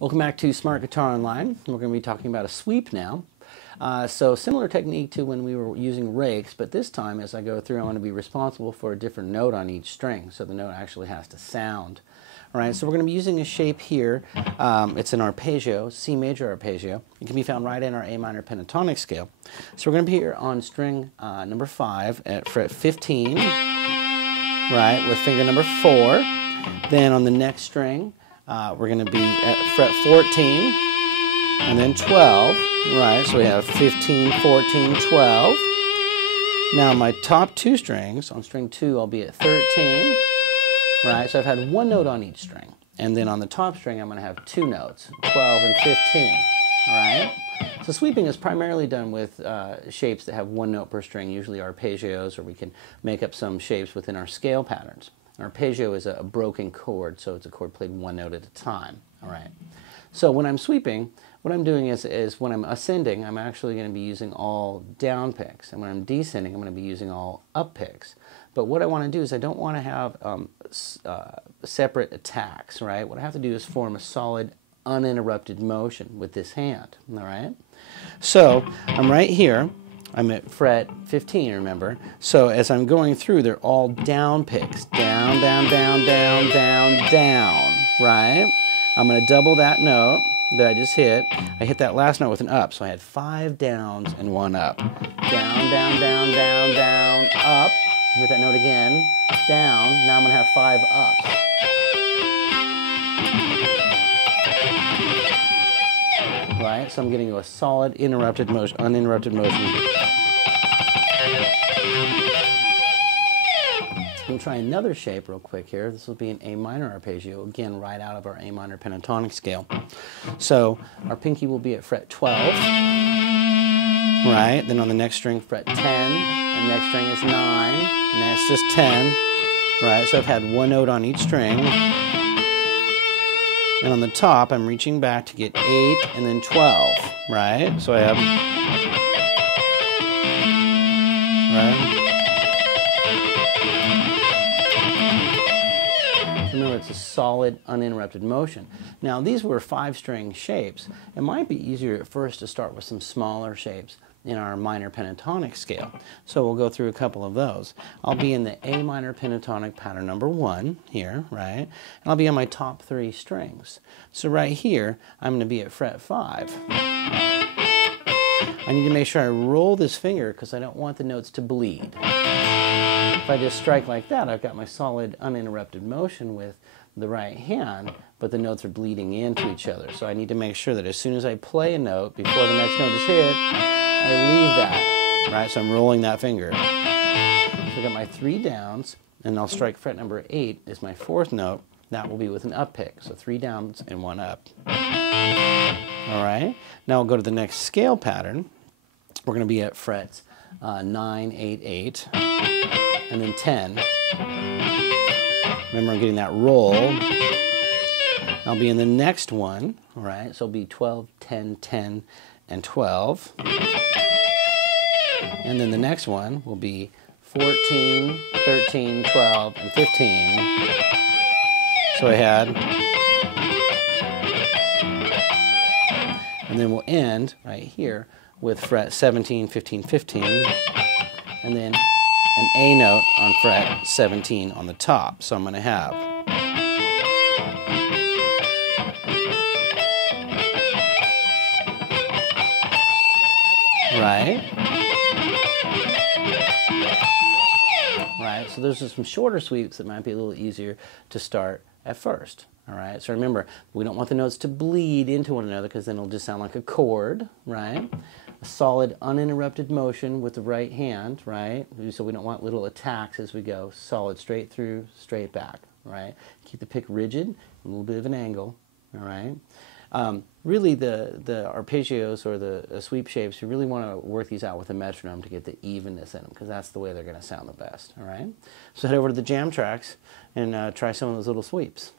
Welcome back to Smart Guitar Online. We're going to be talking about a sweep now. So similar technique to when we were using rakes, but this time as I go through I want to be responsible for a different note on each string, so the note actually has to sound. Alright, so we're going to be using a shape here. It's an arpeggio, C major arpeggio. It can be found right in our A minor pentatonic scale. So we're going to be here on string number 5 at fret 15, right, with finger number 4. Then on the next string, we're going to be at fret 14 and then 12, right? So we have 15, 14, 12. Now my top two strings, on string 2 I'll be at 13, right? So I've had one note on each string. And then on the top string I'm going to have two notes, 12 and 15, all right? So sweeping is primarily done with shapes that have one note per string, usually arpeggios, or we can make up some shapes within our scale patterns. An arpeggio is a broken chord, so it's a chord played one note at a time. All right. So when I'm sweeping, what I'm doing is when I'm ascending, I'm actually going to be using all down picks, and when I'm descending, I'm going to be using all up picks. But what I want to do is I don't want to have separate attacks, right? What I have to do is form a solid, uninterrupted motion with this hand. All right. So I'm right here. I'm at fret 15, remember? So as I'm going through, they're all down picks. Down, down, down, down, down, down, right? I'm going to double that note that I just hit. I hit that last note with an up, so I had 5 downs and 1 up. Down, down, down, down, down, up. I hit that note again, down. Now I'm going to have 5 ups. Right? So I'm getting a solid, uninterrupted motion. I'm going to try another shape real quick here. This will be an A minor arpeggio, again right out of our A minor pentatonic scale. So our pinky will be at fret 12, right? Then on the next string, fret 10, and next string is 9, next is 10, right? So I've had one note on each string. And on the top, I'm reaching back to get 8 and then 12, right? So I have, right? Remember, it's a solid, uninterrupted motion. Now, these were 5-string shapes. It might be easier at first to start with some smaller shapes in our minor pentatonic scale. So we'll go through a couple of those. I'll be in the A minor pentatonic pattern number 1 here, right? And I'll be on my top 3 strings. So right here, I'm going to be at fret 5. I need to make sure I roll this finger because I don't want the notes to bleed. If I just strike like that, I've got my solid, uninterrupted motion with the right hand, but the notes are bleeding into each other. So I need to make sure that as soon as I play a note, before the next note is hit, I leave that, right? So I'm rolling that finger. So I've got my 3 downs, and I'll strike fret number 8 is my 4th note. That will be with an up pick, so 3 downs and 1 up. All right? Now I'll go to the next scale pattern. We're going to be at frets 9, 8, 8, and then 10. Remember, I'm getting that roll. I'll be in the next one, all right? So it'll be 12, 10, 10, and 12. And then the next one will be 14, 13, 12, and 15. So I had, and then we'll end right here with fret 17, 15, 15, and then an A note on fret 17 on the top. So I'm going to have, right? Right, so there's some shorter sweeps that might be a little easier to start at first. All right, so remember, we don't want the notes to bleed into one another because then it'll just sound like a chord, right? A solid, uninterrupted motion with the right hand, right? So we don't want little attacks as we go. Solid, straight through, straight back, right? Keep the pick rigid, a little bit of an angle, all right? Really, the arpeggios or the sweep shapes, you really want to work these out with a metronome to get the evenness in them, because that's the way they're going to sound the best, all right? So head over to the jam tracks and try some of those little sweeps.